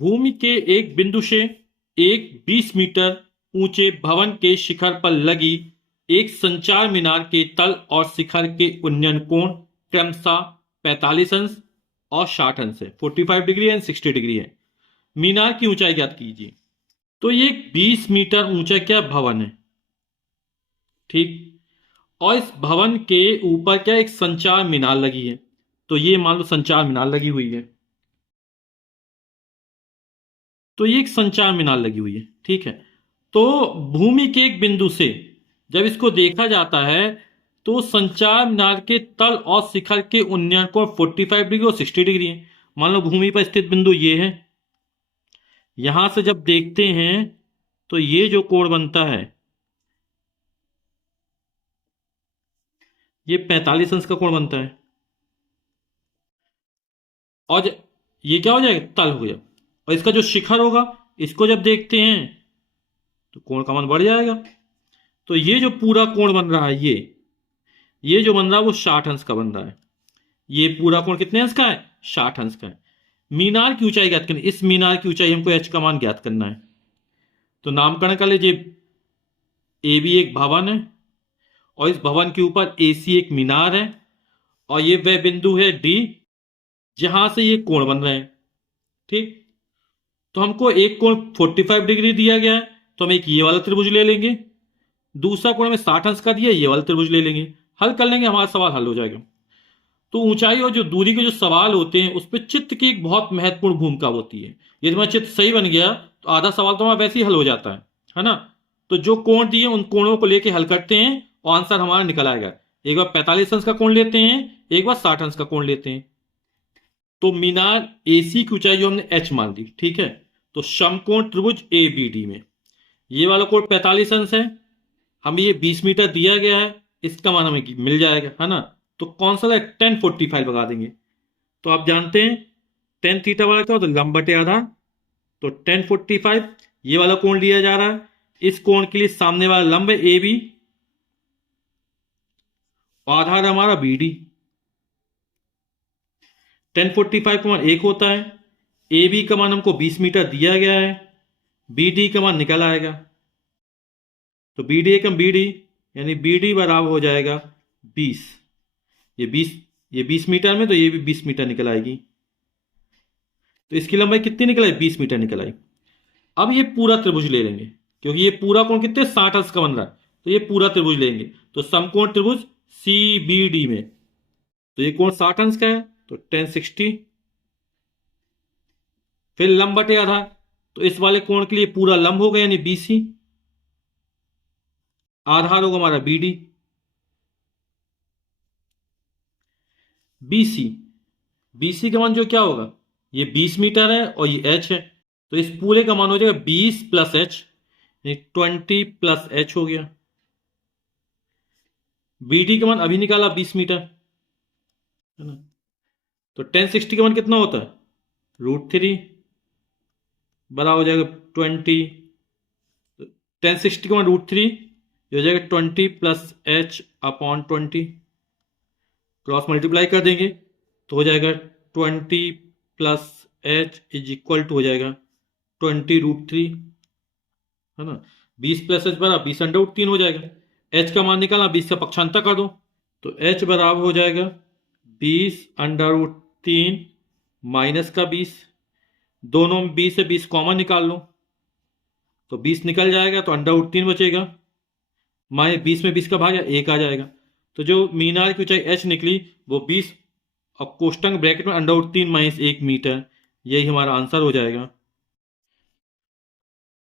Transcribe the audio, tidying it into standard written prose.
भूमि के एक बिंदु से एक 20 मीटर ऊंचे भवन के शिखर पर लगी एक संचार मीनार के तल और शिखर के उन्नयन कोण क्रमशः 45 अंश और 60 अंश है। 45 डिग्री एंड 60 डिग्री है। मीनार की ऊंचाई ज्ञात कीजिए। तो ये 20 मीटर ऊंचा क्या भवन है, ठीक। और इस भवन के ऊपर क्या एक संचार मीनार लगी है। तो ये मान लो संचार मीनार लगी हुई है। तो ये एक संचार मीनार लगी हुई है, ठीक है। तो भूमि के एक बिंदु से जब इसको देखा जाता है तो संचार मीनार के तल और शिखर के उन्नयन कोण 45 डिग्री और 60 डिग्री है। मान लो भूमि पर स्थित बिंदु ये है। यहां से जब देखते हैं तो ये जो कोण बनता है ये 45 अंश का कोण बनता है। और ये क्या हो जाएगा, तल हो गया। और इसका जो शिखर होगा इसको जब देखते हैं तो कोण का मान बढ़ जाएगा। तो ये जो पूरा कोण बन रहा है ये जो बन रहा है वो 60 अंश का बन रहा है। ये पूरा कोण कितने अंश का है, 60 अंश का है। मीनार की ऊंचाई ज्ञात करनी। इस मीनार की ऊंचाई हमको एच का मान ज्ञात करना है। तो नामकरण कर लीजिए, ए बी एक भवन है और इस भवन के ऊपर ए सी एक मीनार है और ये वह बिंदु है डी जहां से ये कोण बन रहे हैं, ठीक। तो हमको एक कोण 45 डिग्री दिया गया है तो हम एक ये वाला त्रिभुज ले लेंगे। दूसरा कोण हमें 60 अंश का दिया, ये वाला त्रिभुज ले लेंगे। हल कर लेंगे, हमारा सवाल हल हो जाएगा। तो ऊंचाई और जो दूरी के जो सवाल होते हैं उस पर चित्त की एक बहुत महत्वपूर्ण भूमिका होती है। यदि हमारा चित्त सही बन गया तो आधा सवाल तो हमारा वैसे ही हल हो जाता है ना। तो जो कोण दिए उन कोणों को लेके हल करते हैं और आंसर हमारा निकल आएगा। एक बार 45 अंश का कोण लेते हैं, एक बार 60 अंश का कोण लेते हैं। तो मीनार एसी की ऊंचाई जो हमने एच मान ली, ठीक है। तो समकोण त्रिभुज ए बी डी में ये वाला कोण 45 अंश है, हमें ये 20 मीटर दिया गया है, इसका मान हमें मिल जाएगा, है ना। तो कौन सा है, 1045 लगा देंगे। तो आप जानते हैं टेन थीटा वाला क्या होता है, लंब बटे आधार। तो 1045 ये वाला कोण लिया जा रहा है। इस कोण के लिए सामने वाला लंब है ए बी, आधार हमारा बी डी। 1045 का मान 1 होता है। ए बी का मान हमको 20 मीटर दिया गया है, बी डी का मान निकल आएगा। तो बी डी एकम बी डी यानी बी डी बराबर हो जाएगा 20। ये 20 मीटर में, तो ये भी 20 मीटर निकल आएगी। तो इसकी लंबाई कितनी निकल आई, 20 मीटर निकल आई। अब ये पूरा त्रिभुज ले लेंगे क्योंकि ये पूरा कोण कितने 60 अंश का बन रहा है। तो ये पूरा त्रिभुज लेंगे। तो समकोण त्रिभुज सी बी डी में तो ये कोण 60 अंश का है, तो 1060। फिर लंब बटे आधार, तो इस वाले कोण के लिए पूरा लंब होगा यानी बीसी, आधार होगा हमारा बी डी। बीसी बीसी का मान जो क्या होगा, ये 20 मीटर है और ये एच है। तो इस पूरे का मान हो जाएगा 20 प्लस एच, 20 प्लस एच हो गया। बीडी का मान अभी निकाला 20 मीटर, है ना। तो 1060 का मान कितना होता है, √3 बराबर हो जाएगा 20। 1060 का मान √3 हो जाएगा 20 plus H upon 20। Cross multiply कर देंगे तो हो जाएगा 20 plus H is equal to हो जाएगा 20√3, है ना। 20 प्लस एच बराबर 20 √3 हो जाएगा। एच का मान निकालना, 20 का पक्षांतर कर दो तो एच बराबर हो जाएगा 20 √3 माइनस का 20। दोनों में 20 से 20 कॉमन निकाल लो तो 20 निकल जाएगा, तो √3 बचेगा। माइनस 20 में 20 का भाग 1 आ जाएगा। तो जो मीनार की ऊंचाई एच निकली वो 20 और कोष्टक ब्रैकेट में √3 - 1 मीटर, यही हमारा आंसर हो जाएगा।